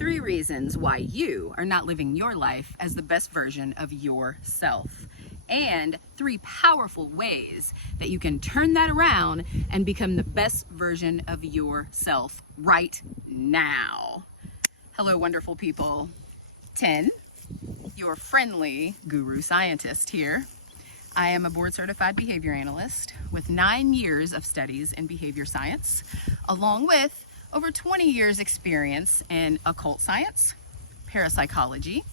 3 reasons why you are not living your life as the best version of yourself, and 3 powerful ways that you can turn that around and become the best version of yourself right now. Hello, wonderful people. 10, your friendly guru scientist here. I am a board certified behavior analyst with 9 years of studies in behavior science, along with over 20 years experience in occult science, parapsychology,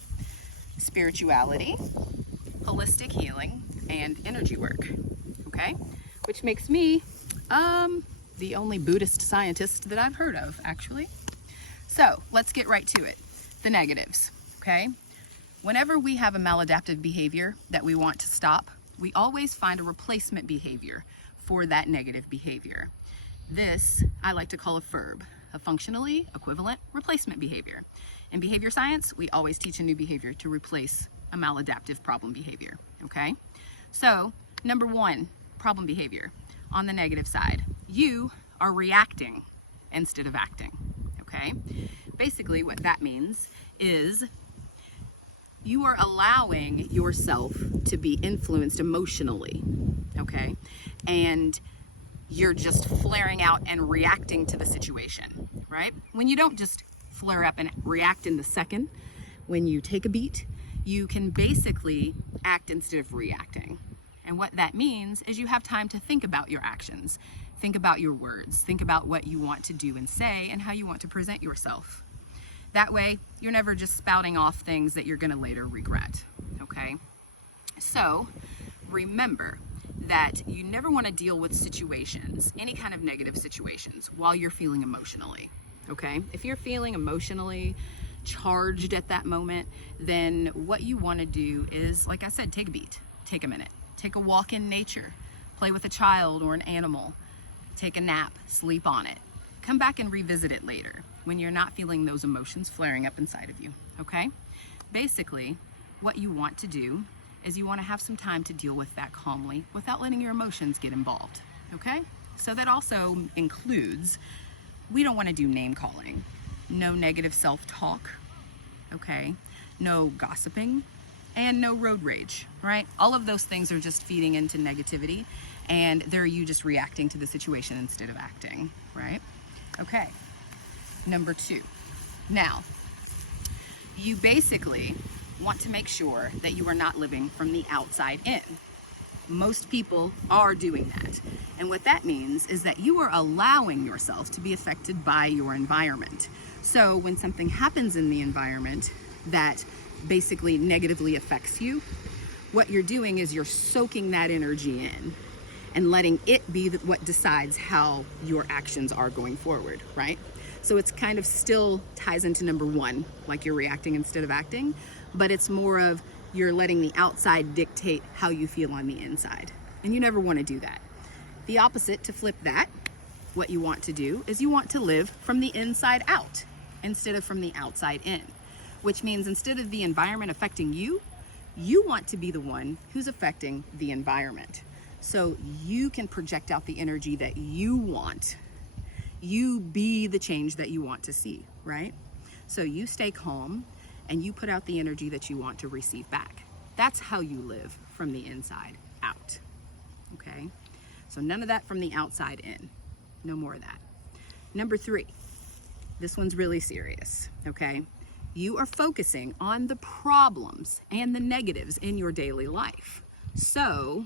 spirituality, holistic healing, and energy work, okay? Which makes me the only Buddhist scientist that I've heard of, actually. So let's get right to it. The negatives, okay? Whenever we have a maladaptive behavior that we want to stop, we always find a replacement behavior for that negative behavior. This I like to call a FERB, a functionally equivalent replacement behavior. In behavior science, we always teach a new behavior to replace a maladaptive problem behavior, okay? So, number 1, problem behavior. On the negative side, you are reacting instead of acting, okay? Basically, what that means is you are allowing yourself to be influenced emotionally, okay? And you're just flaring out and reacting to the situation, right? When you don't just flare up and react in the second, when you take a beat, you can basically act instead of reacting. And what that means is you have time to think about your actions, think about your words, think about what you want to do and say and how you want to present yourself. That way, you're never just spouting off things that you're gonna later regret, okay? So, remember that you never wanna deal with situations, any kind of negative situations, while you're feeling emotionally, okay? If you're feeling emotionally charged at that moment, then what you wanna do is, like I said, take a beat, take a minute, take a walk in nature, play with a child or an animal, take a nap, sleep on it. Come back and revisit it later when you're not feeling those emotions flaring up inside of you, okay? Basically, what you want to do is you want to have some time to deal with that calmly without letting your emotions get involved, okay? So that also includes, we don't want to do name calling, no negative self-talk, okay? No gossiping, and no road rage, right? All of those things are just feeding into negativity, and they're you just reacting to the situation instead of acting, right? Okay, number 2. Now, you basically want to make sure that you are not living from the outside in. Most people are doing that. And what that means is that you are allowing yourself to be affected by your environment. So when something happens in the environment that basically negatively affects you, what you're doing is you're soaking that energy in and letting it be what decides how your actions are going forward, right? So it's kind of still ties into number 1, like you're reacting instead of acting, but it's more of you're letting the outside dictate how you feel on the inside. And you never want to do that. The opposite, to flip that, what you want to do is you want to live from the inside out instead of from the outside in, which means instead of the environment affecting you, you want to be the one who's affecting the environment. So you can project out the energy that you want. You be the change that you want to see, right? So you stay calm and you put out the energy that you want to receive back. That's how you live from the inside out, okay? So none of that from the outside in. No more of that. Number 3, this one's really serious, okay? You are focusing on the problems and the negatives in your daily life. So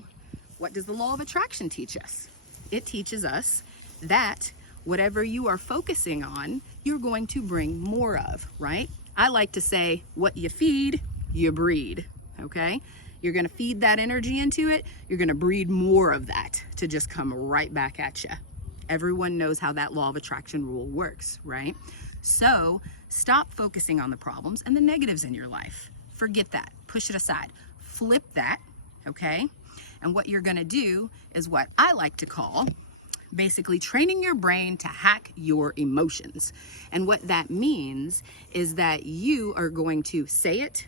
what does the law of attraction teach us? It teaches us that whatever you are focusing on, you're going to bring more of, right? I like to say, what you feed, you breed, okay? You're gonna feed that energy into it, you're gonna breed more of that to just come right back at you. Everyone knows how that law of attraction rule works, right? So stop focusing on the problems and the negatives in your life. Forget that, push it aside, flip that, okay? And what you're gonna do is what I like to call basically training your brain to hack your emotions. And what that means is that you are going to say it,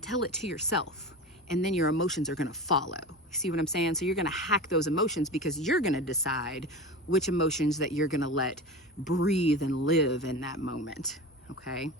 tell it to yourself, and then your emotions are gonna follow. You see what I'm saying? So you're gonna hack those emotions because you're gonna decide which emotions that you're gonna let breathe and live in that moment, okay?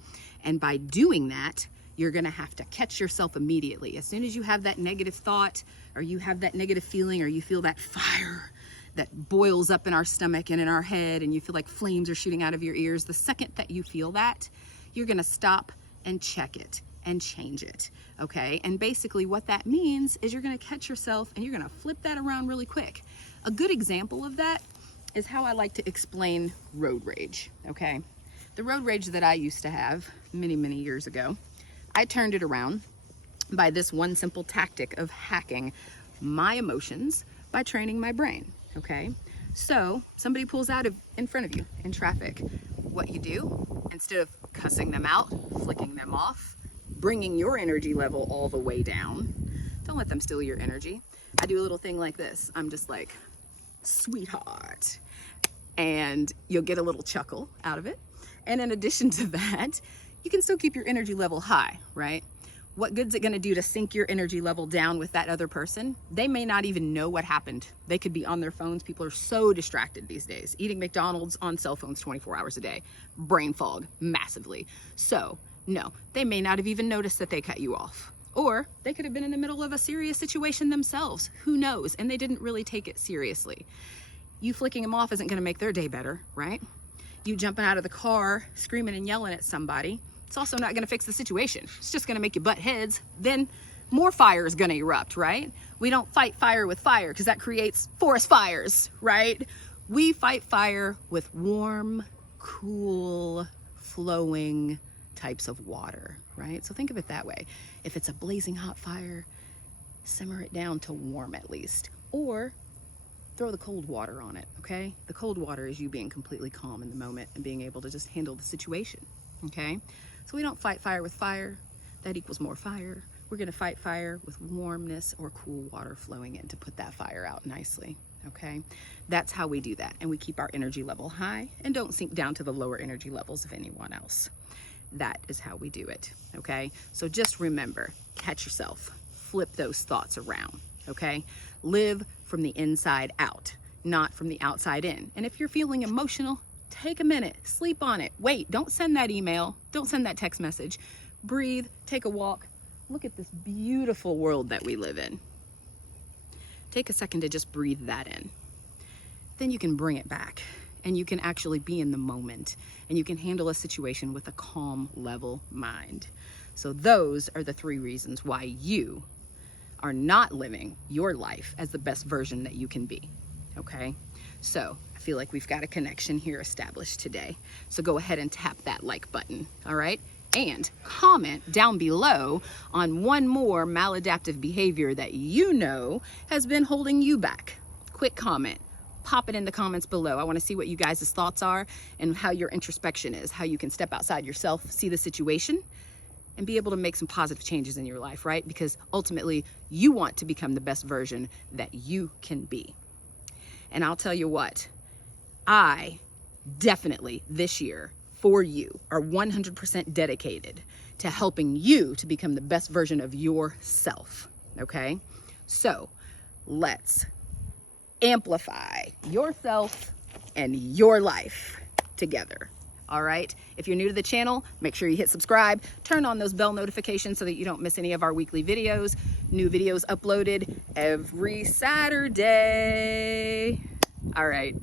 And by doing that, you're gonna have to catch yourself immediately. As soon as you have that negative thought, or you have that negative feeling, or you feel that fire that boils up in our stomach and in our head, and you feel like flames are shooting out of your ears, the second that you feel that, you're gonna stop and check it and change it, okay? And basically what that means is you're gonna catch yourself and you're gonna flip that around really quick. A good example of that is how I like to explain road rage, okay? The road rage that I used to have many, many years ago, I turned it around by this one simple tactic of hacking my emotions by training my brain, okay? So somebody pulls out in front of you in traffic. What you do, instead of cussing them out, flicking them off, bringing your energy level all the way down, don't let them steal your energy. I do a little thing like this. I'm just like, sweetheart. And you'll get a little chuckle out of it. And in addition to that, you can still keep your energy level high, right? What good's it gonna do to sink your energy level down with that other person? They may not even know what happened. They could be on their phones. People are so distracted these days. Eating McDonald's on cell phones 24 hours a day. Brain fog, massively. So, no, they may not have even noticed that they cut you off. Or they could have been in the middle of a serious situation themselves. Who knows? And they didn't really take it seriously. You flicking them off isn't gonna make their day better, right? You jumping out of the car, screaming and yelling at somebody, it's also not gonna fix the situation. It's just gonna make you butt heads. Then more fire is gonna erupt, right? We don't fight fire with fire because that creates forest fires, right? We fight fire with warm, cool, flowing types of water, right? So think of it that way. If it's a blazing hot fire, simmer it down to warm at least. Or throw the cold water on it, okay? The cold water is you being completely calm in the moment and being able to just handle the situation, okay? So we don't fight fire with fire. That equals more fire. We're gonna fight fire with warmness or cool water flowing in to put that fire out nicely, okay? That's how we do that. And we keep our energy level high and don't sink down to the lower energy levels of anyone else. That is how we do it, okay? So just remember, catch yourself, flip those thoughts around, okay? Live from the inside out, not from the outside in. And if you're feeling emotional, take a minute, sleep on it. Wait, don't send that email, don't send that text message. Breathe, take a walk. Look at this beautiful world that we live in. Take a second to just breathe that in. Then you can bring it back. And you can actually be in the moment, and you can handle a situation with a calm, level mind. So those are the 3 reasons why you are not living your life as the best version that you can be, okay? So I feel like we've got a connection here established today. So go ahead and tap that like button, all right? And comment down below on one more maladaptive behavior that you know has been holding you back. Quick comment. Pop it in the comments below. I want to see what you guys' thoughts are and how your introspection is, how you can step outside yourself, see the situation, and be able to make some positive changes in your life, right? Because ultimately, you want to become the best version that you can be. And I'll tell you what, I definitely this year, for you, are 100% dedicated to helping you to become the best version of yourself, okay? So let's amplify yourself and your life together. All right. If you're new to the channel, make sure you hit subscribe, turn on those bell notifications so that you don't miss any of our weekly videos. New videos uploaded every Saturday. All right.